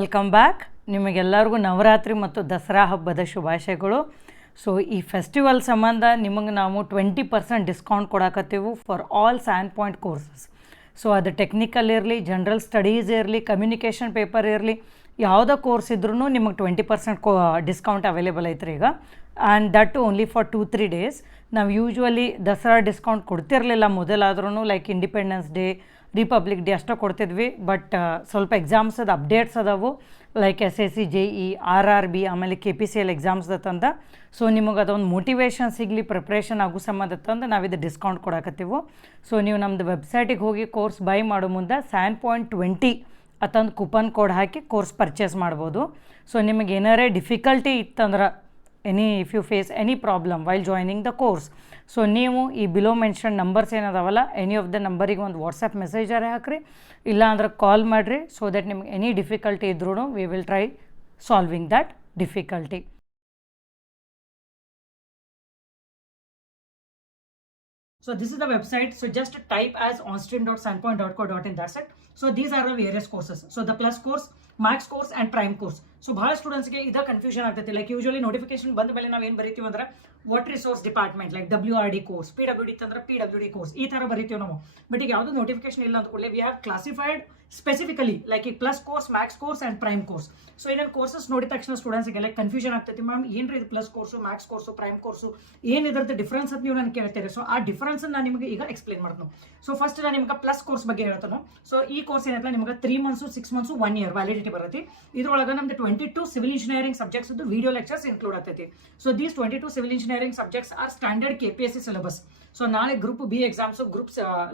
Welcome back. ನಿಮಗೆಲ್ಲರಿಗೂ ನವರಾತ್ರಿ ಮತ್ತು ದಸರಾ ಹಬ್ಬದ ಶುಭಾಶಯಗಳು. ಸೊ ಈ ಫೆಸ್ಟಿವಲ್ ಸಂಬಂಧ ನಿಮಗೆ ನಾವು 20% ಡಿಸ್ಕೌಂಟ್ ಕೊಡಕತ್ತೀವಿ for all San Point courses. So ಅದು ಟೆಕ್ನಿಕಲ್ ಇರಲಿ, ಜನರಲ್ ಸ್ಟಡೀಸ್ ಇರಲಿ, ಕಮ್ಯುನಿಕೇಷನ್ ಪೇಪರ್ ಇರಲಿ, ಯಾವುದೋ ಕೋರ್ಸ್ ಇದ್ರೂ ನಿಮಗೆ 20% ಡಿಸ್ಕೌಂಟ್ ಅವೈಲೇಬಲ್ ಐತ್ರಿ ಈಗ. And that only for 2-3 days. ನಾವು ಯೂಶ್ವಲಿ ದಸರಾ ಡಿಸ್ಕೌಂಟ್ ಕೊಡ್ತಿರಲಿಲ್ಲ ಮೊದಲಾದ್ರೂ, like independence day, republic day ಅಷ್ಟೇ ಕೊಡ್ತಿದ್ವಿ. ಬಟ್ ಸ್ವಲ್ಪ ಎಕ್ಸಾಮ್ಸದ ಅಪ್ಡೇಟ್ಸ್ ಅದಾವು, ಲೈಕ್ SSC, JE, RRB, ಆಮೇಲೆ KPCL ಎಕ್ಸಾಮ್ಸ್ದ ತಂದ. ಸೊ ನಿಮಗೆ ಅದೊಂದು ಮೋಟಿವೇಶನ್ ಸಿಗಲಿ, ಪ್ರಿಪ್ರೇಷನ್ ಆಗೋ ಸಂಬಂಧ ತಂದು ನಾವಿದು ಡಿಸ್ಕೌಂಟ್ ಕೊಡಕತ್ತೀವಿ. ಸೊ ನೀವು ನಮ್ಮದು ವೆಬ್ಸೈಟಿಗೆ ಹೋಗಿ ಕೋರ್ಸ್ ಬೈ ಮಾಡೋ ಮುಂದೆ SAN.20 ಅತ್ತೊಂದು ಕೂಪನ್ ಕೋಡ್ ಹಾಕಿ ಕೋರ್ಸ್ ಪರ್ಚೇಸ್ ಮಾಡ್ಬೋದು. ಸೊ ನಿಮಗೆ ಏನಾರೇ ಡಿಫಿಕಲ್ಟಿ ಇತ್ತಂದ್ರೆ, if you face any problem while joining the course, so ನೀವು ಈ ಬಿಲೋ ಮೆನ್ಷನ್ ನಂಬರ್ಸ್ ಏನದಾವಲ್ಲ, ಎನಿ ಆಫ್ ದ ನಂಬರಿಗೆ ಒಂದು ವಾಟ್ಸಪ್ ಮೆಸೇಜರೇ ಹಾಕ್ರಿ, ಇಲ್ಲ ಅಂದ್ರೆ ಕಾಲ್ ಮಾಡಿರಿ. ಸೊ ದಟ್ ನಿಮ್ಗೆ ಎನಿ ಡಿಫಿಕಲ್ಟಿ ಇದ್ರೂ we will try solving that difficulty. So this is the website. So just type as onstream.sanpoint.co.in. That's it. So these are the various courses. So the plus course, max course and prime course. So ಬಹಳ ಸ್ಟೂಡೆಂಟ್ಸ್ಗೆ ಇದು confusion ಆಗ್ತೈತಿ. Like usually notification ಬಂದ ಮೇಲೆ ನಾವು ಏನು ಬರೀತೀವಿ ಅಂದ್ರೆ what resource department, like WRD course, PWD ಇತ್ತಂದ್ರೆ PWD ಕೋರ್ಸ್, ಈ ಥರ ಬರೀತೀವಿ ನಾವು. ಬಟ್ ಈಗ ಯಾವುದೋ ನೋಟಿಫಿಕೇಶನ್ ಇಲ್ಲ ಅಂದ ಕೂಡಲೇ we have classified specifically like ಈ plus course, max course and prime course. So ಏನೇನು ಕೋರ್ಸಸ್ ನೋಡಿದ ತಕ್ಷಣ ಸ್ಟೂಡೆಂಟ್ಸ್ಗೆ ಲೈಕ್ ಕನ್ಫ್ಯೂಷನ್ ಆಗ್ತೈತಿ, ಮ್ಯಾಮ್ ಏನ್ರಿ ಇದು plus course, max course, prime course, ಏನಿದ್ರದ್ದು ಡಿಫ್ರೆನ್ಸ್ ಅಂತ ನೀವು ನನಗೆ ಕೇಳ್ತೀರಿ. ಸೊ ಆ ಡಿಫ್ರೆನ್ಸ್ ನಾನು ನಿಮಗೆ ಈಗ ಎಕ್ಸ್ಪ್ಲೇನ್ ಮಾಡ್ತೀನಿ. ಸೊ ಫಸ್ಟ್ ನಾನು ನಿಮ್ಗೆ ಪ್ಲಸ್ ಕೋರ್ಸ್ ಬಗ್ಗೆ ಹೇಳ್ತಾನೆ. ಸೊ ಈ ಕೋರ್ಸ್ ಏನಂತ ನಿಮ್ಗೆ 3 months, 6 months, 1 year ವ್ಯಾಲಿಡಿಟಿ ಬರುತ್ತೆ. ಇದ್ರೊಳಗೆ ನಮ್ದು 22 civil engineering subjects video lectures include ಆಗ್ತೈತಿ. So these 22 civil engineering subjects are standard KPSC syllabus. So ನಾಳೆ group B exams,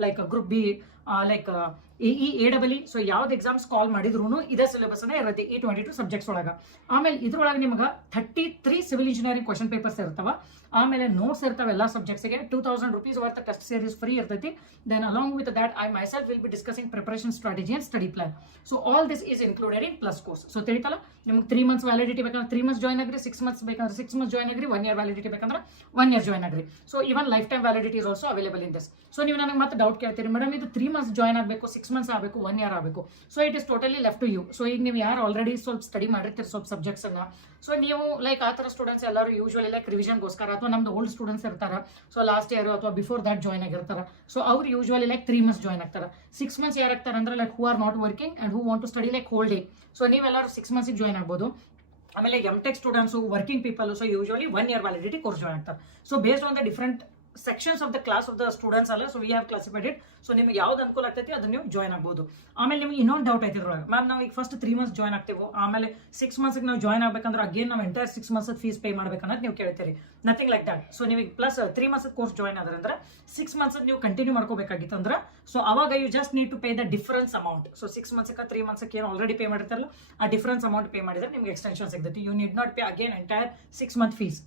like group B, like AE, AEE, so ಯಾವ್ದು exams call ಮಾಡಿದ್ರು ಇದೇ ಸಿಲೆಬಸ್ನೇ ಇರುತ್ತೆ ಈ 22 ಸಬ್ಜೆಕ್ಟ್ಸ್ ಒಳಗೆ. ಆಮೇಲೆ ಇದ್ರೊಳಗೆ ನಿಮ್ಗೆ 33 ಸಿವಿಲ್ ಇಂಜಿನಿಯರಿಂಗ್ ಕ್ವಶನ್ ಪೇಪರ್ಸ್ ಇರ್ತಾವ. ಆಮೇಲೆ ನೋಟ್ಸ್ ಇರ್ತಾವೆ ಎಲ್ಲ ಸಬ್ಜೆಕ್ಟ್ಸ್ಗೆ. 2000 rupees worth test series free ಇರ್ತೈತಿ. Then along with that I myself will be discussing preparation strategy and study plan. So all this is included in plus course. So ತಿಳಿತಲ್ಲ, ನಿಮ್ಗೆ 3 months validity ಬೇಕಂದ್ರೆ 3 months join ಆಗ್ರಿ, 6 months ಬೇಕಂದ್ರೆ 6 months join ಆಗ್ರಿ, 1 year validity ಬೇಕಂದ್ರೆ 1 year join agri. So even life time validity is also available in this. So ನೀವು ನನಗೆ ಮತ್ತೆ doubt ಕೇಳ್ತೀರಿ, madam ಇದು 3 months ಜಾಯ್ನ್ ಆಗಬೇಕು, 6 months ಆಗಬೇಕು, 1 year ಆಗಬೇಕು. So it is totally left to you. So ಈಗ ನೀವು ಯಾರು ಆಲ್ರೆಡಿ ಸ್ವಲ್ಪ ಸ್ಟಡಿ ಮಾಡಿರ್ತೀರಿ ಸ್ವಲ್ಪ ಸಬ್ಜೆಕ್ಟ್ಸ್ ಅನ್ನ, ಸೊ ನೀವು ಲೈಕ್ ಆ ಥರ ಸ್ಟೂಡೆಂಟ್ಸ್ ಎಲ್ಲರೂ ಯೂಶ್ವಲಿ ಲೈಕ್ ರಿವಿಷನ್ಗೋಸ್ಕರ, ಅಥವಾ ನಮ್ದು ಓಲ್ಡ್ ಸ್ಟೂಡೆಂಟ್ಸ್ ಇರ್ತಾರೆ, ಸೊ ಲಾಸ್ಟ್ ಇಯರ್ ಅಥವಾ ಬಿಫೋರ್ ದಟ್ ಜಾಯ್ನ್ ಆಗಿರ್ತಾರೆ. ಸೊ ಅವ್ರು ಯೂಶ್ವಲಿ ಲೈಕ್ 3 months ಜಾಯ್ನ್ ಆಗ್ತಾರೆ. 6 months ಯಾರು ಆಗ್ತಾರೆ ಅಂದ್ರೆ like who are not working and who want to study like whole day. So ನೀವೆಲ್ಲರೂ 6 months ಜಾಯ್ನ್ ಆಗ್ಬೋದು. ಆಮೇಲೆ MTech students, working people, so usually 1 year validity course join ಆಗ್ತಾರೆ. So based on the different sections of the class of the students ಅಲ್ಲ, so we have classified it. So ನಿಮ್ಗೆ ಯಾವ್ದು ಅನುಕೂಲ ಆಗ್ತೈತಿ ಅದನ್ನ ನೀವು ಜಾಯ್ನ್ ಆಗ್ಬೋದು. ಆಮೇಲೆ ನಿಮ್ಗೆ ಇನ್ನೊಂದು ಡೌಟ್ ಐತಿ ಇದ್ರೊಳಗೆ, ಮ್ಯಾಮ್ ನಾವು ಈಗ ಫಸ್ಟ್ 3 months ಜಾಯ್ನ್ ಆಗ್ತೇವೆ, ಆಮೇಲೆ 6 months ನಾವು ಜಾಯ್ನ್ ಆಗ್ಬೇಕಂದ್ರೆ ಅಗೇನ್ ನಾವು ಎಂಟೈರ್ 6 months ಫೀಸ್ ಪೇ ಮಾಡ್ಬೇಕನ್ನೋದು ನೀವು ಕೇಳ್ತೀರಿ. Nothing like that. ಸೊ ನೀವು ಪ್ಲಸ್ 3 months ಕೋರ್ಸ್ ಜಾಯ್ನ್ ಆದ್ರೆ 6 months ನೀವು ಕಂಟಿನ್ಯೂ ಮಾಡ್ಕೋಬೇಕಾಗಿತ್ತು ಅಂದ್ರೆ, ಸೊ ಅವಾಗ you just need to pay the difference amount. So 6 months 3 months ಏನು ಆಲ್ರೆಡಿ ಪೇ ಮಾಡಿರ್ತಾರಲ್ಲ, ಆ ಡಿಫರೆನ್ಸ್ ಅಮೌಂಟ್ ಪೇ ಮಾಡಿದ್ರೆ ನಿಮ್ಗೆ ಎಕ್ಸ್ಟೆನ್ಷನ್ ಸಿಗ್ತೈತಿ. You need not pay again entire 6 month fees.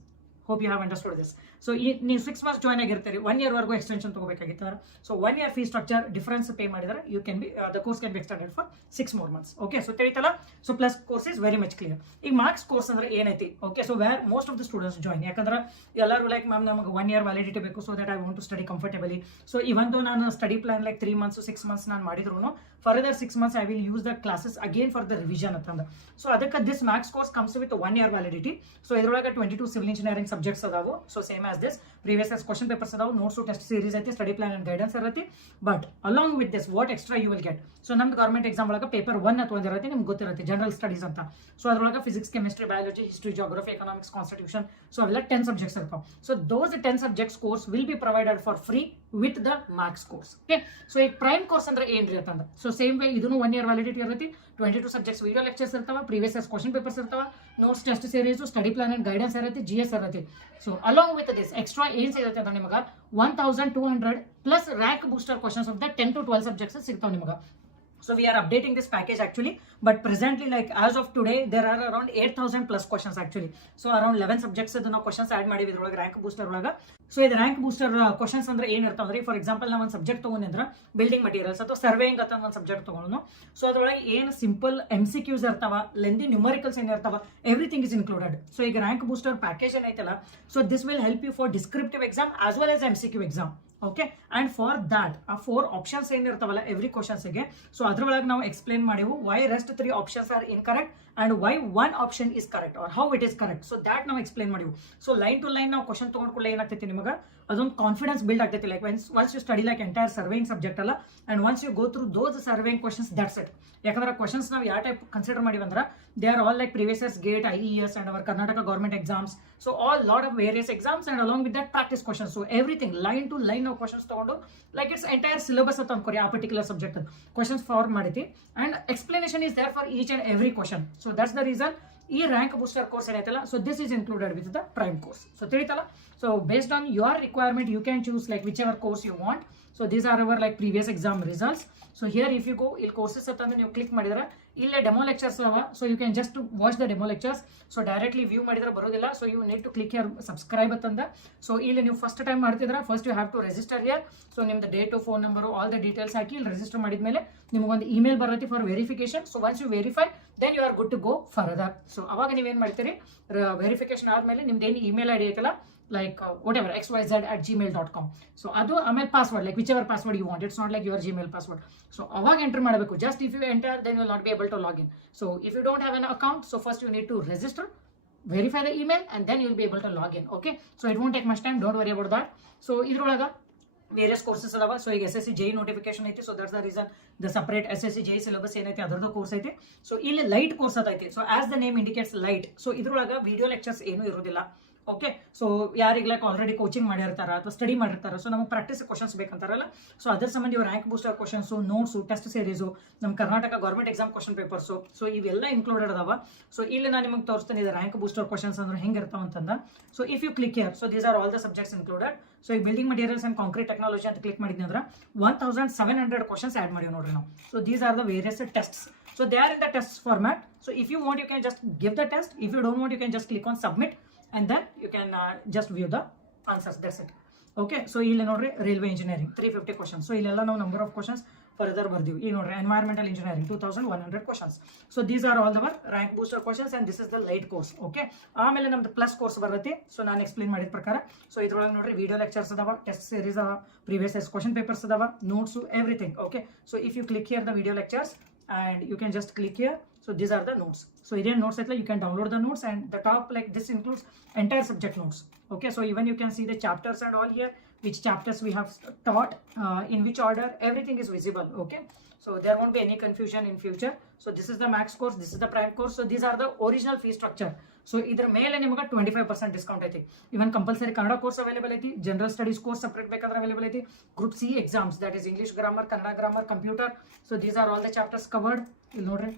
Hope you have understood this. So ನೀವು 6 months join ಆಗಿರ್ತೀರಿ, 1 year ವರೆಗೂ extension ತಗೋಬೇಕಾಗಿತ್ತು. So 1 year fees structure difference pay ಮಾಡಿದ್ರೆ you can be the course can be extended for 6 more months. Okay, so ತಿಳಿತಲ್ಲ. So plus course is very much clear. ಈಗ marks course ಅಂದ್ರೆ ಏನೈತಿ? Okay, so where most of the students join, ಯಾಕಂದ್ರೆ ಎಲ್ಲರೂ like ma'am ನಮಗೆ 1 year validity ಬೇಕು, so that I want to study ಕಂಫರ್ಟೇಬಲಿ. So even though ನಾನು study plan like 3 months, 6 months ನಾನು ಮಾಡಿದ್ರು further 6 months I will use the classes again for the revision ಅಂತಂದ್ರೆ. So ಅದಕ್ಕೆ this max course comes with 1 year validity. So ಇದರೊಳಗೆ 22 civil engineering subjects ಅದಾವು. So same as this previous question papers ಅದಾವು, notes test series ಐತಿ, study plan and guidance ಇರತ್ತೆ. But along with this what extra you will get? So ನಮ್ದು government exam ಒಳಗೆ paper 1 ಅಥವಾ ಇರುತ್ತೆ, ನಿಮ್ಗೆ ಗೊತ್ತಿರುತ್ತೆ ಜನರಲ್ ಸ್ಟಡೀಸ್ ಅಂತ. ಸೊ ಅದ್ರೊಳಗೆ physics, chemistry, biology, history, geography, economics, constitution, so ಅವೆಲ್ಲ 10 subjects ಇರ್ತಾವೆ. So those 10 subjects course will be provided for free with the marks course. Okay, so ಈ ಪ್ರೈಮ್ ಕೋರ್ಸ್ ಅಂದ್ರೆ ಏನ್ರಿ ಅಂತಂದ್ರೆ, ಸೊ ಸೇಮ್ ವೇ ಇದನ್ನು 1 year validity ಇರುತ್ತೆ. 22 subjects video lectures ಇರ್ತಾವೆ, previous years question papers ಇರ್ತಾವೆ, notes test series, study plan and guidance ಇರುತ್ತೆ, GS ಇರುತ್ತೆ. So along with this extra ಏನ್ ಸಿಗುತ್ತೆ ಅಂದ್ರೆ ನಿಮಗೆ 1200 plus rank booster questions of the 10 to 12 subjects ಸಿಗ್ತಾವೆ ನಿಮಗೆ. So we are updating this package actually, but presently like as of today there are around 8000 plus questions actually. So around 11 subjects ನಾವು questions add ಮಾಡಿವಿ ಇದ್ರೊಳಗೆ rank booster ಒಳಗೆ. So ಇದು rank booster questions ಅಂದ್ರೆ ಏನ್ ಇರ್ತಾವ್ರಿ? ಫಾರ್ ಎಕ್ಸಾಂಪಲ್ ನಾವು ಒಂದು ಸಬ್ಜೆಕ್ಟ್ ತಗೊಂಡ್ರೆ ಬಿಲ್ಡಿಂಗ್ ಮಟೀರಿಯಲ್ಸ್ ಅಥವಾ ಸರ್ವೇಯಿಂಗ್ ಅಂತ ಒಂದು ಸಬ್ಜೆಕ್ಟ್ ತಗೊಂಡು, ಸೊ ಅದ್ರೊಳಗೆ ಏನು ಸಿಂಪಲ್ MCQs ಇರ್ತಾವ, ಲೆಂದಿ ನ್ಯೂಮರಿಕಲ್ಸ್ ಏನ್ ಇರ್ತಾವ, ಎವ್ರಿಥಿಂಗ್ ಇಸ್ ಇನ್ಕ್ಲೂಡೆಡ್. ಸೊ ಈಗ ರ್ಯಾಂಕ್ ಬೂಸ್ಟರ್ ಪ್ಯಾಕೇಜ್ ಏನೈತಲ್ಲ, so this will help you for descriptive exam as well as MCQ exam. Okay and for that ಆ 4 ಆಪ್ಷನ್ಸ್ ಏನಿರ್ತಾವಲ್ಲ ಎವ್ರಿ ಕ್ವಶನ್ಸ್ಗೆ, ಸೊ ಅದ್ರೊಳಗೆ ನಾವು ಎಕ್ಸ್ಪ್ಲೇನ್ ಮಾಡಿವು why rest 3 options are incorrect and why 1 option is correct or how it is correct. So that ನಾವು explain ಮಾಡಿವು. So line to line ನಾವು question ತೊಗೊಂಡ್ಕೊಳ್ಳೆ ಏನಾಗ್ತೈತಿ ನಿಮಗೆ ಅದೊಂದು ಕಾನ್ಫಿಡೆನ್ಸ್ ಬಿಲ್ಡ್ ಆಗ್ತೈತಿ. Like once you study like entire surveying subject ಅಲ್ಲ and once you go through those surveying questions that's it. ಯಾಕಂದ್ರೆ ಕ್ವಶನ್ಸ್ ನಾವು ಯಾವ ಟೈಪ್ ಕನ್ಸಿಡರ್ ಮಾಡಿವಂದ್ರೆ they are all like previous years GATE, IES and our Karnataka government exams. So all lot of various exams and along with that practice questions. So everything line to line ನಾವು questions ತಗೊಂಡು like it's entire syllabus ಅಂತ ಅನ್ಕೋರಿ ಆ particular subject questions form ಮಾಡಿತಿ and explanation is there for each and every question. So that's the reason ಈ rank booster course ಏನೈತಲ್ಲ, so this is included with the prime course. So ತಿಳಿತಲ್ಲ. So based on your requirement you can choose like whichever course you want. So these are our like previous exam results. So here if you go ಇಲ್ಲಿ courses ಅಂತಂದ್ರೆ ನೀವು click ಮಾಡಿದ್ರೆ ಇಲ್ಲೇ demo lectures ಅವ. So you can just watch the demo lectures. So directly view ಮಾಡಿದ್ರೆ ಬರೋದಿಲ್ಲ. So you need to click here subscribe ಅಂತಂದ. So ಇಲ್ಲಿ ನೀವು ಫಸ್ಟ್ ಟೈಮ್ ಮಾಡ್ತಿದ್ರೆ first you have to register here. So ನಿಮ್ದು date, phone number, all the details ಹಾಕಿ ಇಲ್ಲಿ register ಮಾಡಿದ್ಮೇಲೆ ನಿಮಗೊಂದು ಇಮೇಲ್ ಬರುತ್ತೆ for verification. So once you verify then you are good to go further. So ಅವಾಗ ನೀವೇನು ಮಾಡ್ತೀರಿ, ವೆರಿಫಿಕೇಶನ್ ಆದಮೇಲೆ ನಿಮ್ದು ಏನು ಇಮೇಲ್ ಐಡಿ ಐತಲ್ಲ like whatever xyz@gmail.com. so adu amel password like whichever password you want, it's not like your Gmail password. so avag enter ಮಾಡಬೇಕು. just if you enter then you will not be able to log in. so if you don't have an account, so first you need to register, verify the email and then you will be able to log in. okay, so it won't take much time, don't worry about that. so ಇದ್ರೊಳಗ various courses ಅದಾವ. So ಈಗ SSC JEE notification ಐತಿ. So that's the reason the separate SSC JEE syllabus ಏನೈತಿ ಅದರದ್ದು course ಐತಿ. So ಇಲ್ಲಿ light course ಅದೈತಿ. So as the name indicates light. So ಇದ್ರೊಳಗ ವಿಡಿಯೋ ಲೆಕ್ಚರ್ಸ್ ಏನೂ ಇರೋದಿಲ್ಲ. ಓಕೆ, ಸೊ ಯಾರಿಗೆ ಲೈಕ್ ಆಲ್ರೆಡಿ ಕೋಚಿಂಗ್ ಮಾಡಿರ್ತಾರ ಅಥವಾ ಸ್ಟಡಿ ಮಾಡಿರ್ತಾರ, ಸೊ ನಮಗೆ ಪ್ರಾಕ್ಟೀಸ್ ಕ್ವಶನ್ಸ್ ಬೇಕಂತಾರಲ್ಲ, ಸೊ ಅದ್ರ ಸಂಬಂಧ ಇವು rank booster questions, notes, test series, ನಮ್ಮ Karnataka government exam question papers, so ಇವೆಲ್ಲ ಇನ್ಕ್ಲೂಡೆಡ್ ಅದಾವ. ಸೊ ಇಲ್ಲಿ ನಾನು ನಿಮಗೆ ತೋರಿಸ್ತೀನಿ ಇದು ರ್ಯಾಂಕ್ ಬೂಸ್ಟರ್ ಕ್ವಶನ್ಸ್ ಅಂದ್ರೆ ಹೆಂಗೆ ಇರ್ತಾವ ಅಂತಂದ. So if you click here, so these are all the subjects included. So ಈ building materials and concrete technology ಅಂತ ಕ್ಲಿಕ್ ಮಾಡಿದ್ನಿ ಅಂದ್ರೆ 1700 ಕ್ವಶನ್ಸ್ ಆ್ಯಡ್ ಮಾಡಿವಿ ನೋಡ್ರಿ ನಾವು. So these are the various tests. So they are in the test format. So if you want, you can just give the test. If you don't want, you can just click on submit and then you can just view the answers. That's it. Okay, so ಇಲ್ಲಿ ನೋಡ್ರಿ railway engineering 350 questions. So ಇಲ್ಲೆಲ್ಲ ನಾವು number of questions further ಬರ್ದೀವಿ. ಈಗ ನೋಡ್ರಿ environmental engineering 2100 questions. So these are all our rank booster questions and this is the light course. Okay, ಆಮೇಲೆ ನಮ್ದು plus course ಬರುತ್ತೆ. ಸೊ ನಾನು ಎಕ್ಸ್ಪ್ಲೇನ್ ಮಾಡಿದ ಪ್ರಕಾರ. ಸೊ ಇದ್ರೊಳಗೆ ನೋಡ್ರಿ ವಿಡಿಯೋ ಲೆಕ್ಚರ್ಸ್ ಅದಾವ, ಟೆಸ್ಟ್ ಸೀರೀಸ್ ಅದಾವ, ಪ್ರೀವಿಯಸ್ ಇಯರ್ಸ್ ಕ್ವಶನ್ ಪೇಪರ್ಸ್ ಅದಾವ, notes, everything. Okay, so if you click here the video lectures and you can just click here. So these are the notes. So here notes like you can download the notes and the top like this includes entire subject notes. Okay, so even you can see the chapters and all here, which chapters we have taught, in which order, everything is visible. Okay, so there won't be any confusion in future. So this is the max course, this is the prime course. So these are the original fee structure. So ಇದ್ರ ಮೇಲೆ ನಿಮಗೆ 25% discount ಐತಿ. ಇವನ್ compulsory Kannada course available ಐತಿ, general studies course separate ಬೇಕಾದ್ರೆ available ಐತಿ, group C exams that is English grammar, Kannada grammar, computer. So these are all the chapters covered. ಇಲ್ಲಿ ನೋಡ್ರಿ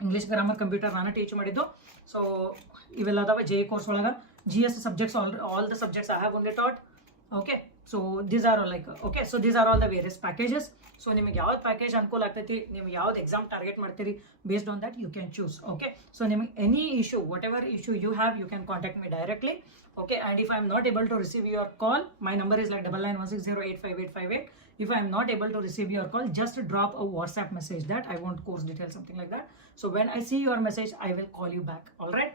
English grammar, computer ನಾನು ಟೀಚ್ ಮಾಡಿದ್ದು. ಸೊ ಇವೆಲ್ಲ ಅದಾವ JEE ಕೋರ್ಸ್ ಒಳಗೆ. GS subjects all the subjects I have only taught. Okay, so these are like okay, so these are all the various packages. So ನಿಮಗೆ ಯಾವ್ದು package ಅನುಕೂಲ ಆಗ್ತೈತಿ, ನೀವು ಯಾವ್ದು ಎಕ್ಸಾಮ್ ಟಾರ್ಗೆಟ್ ಮಾಡ್ತೀರಿ, based on that you can choose. Okay, so ನಿಮಗೆ any issue, whatever issue you have, you can contact me directly. Okay, and if I am not able to receive your call, my number is like 9916085858. If I am not able to receive your call, just drop a WhatsApp message that I want course details, something like that. So when I see your message, I will call you back. All right.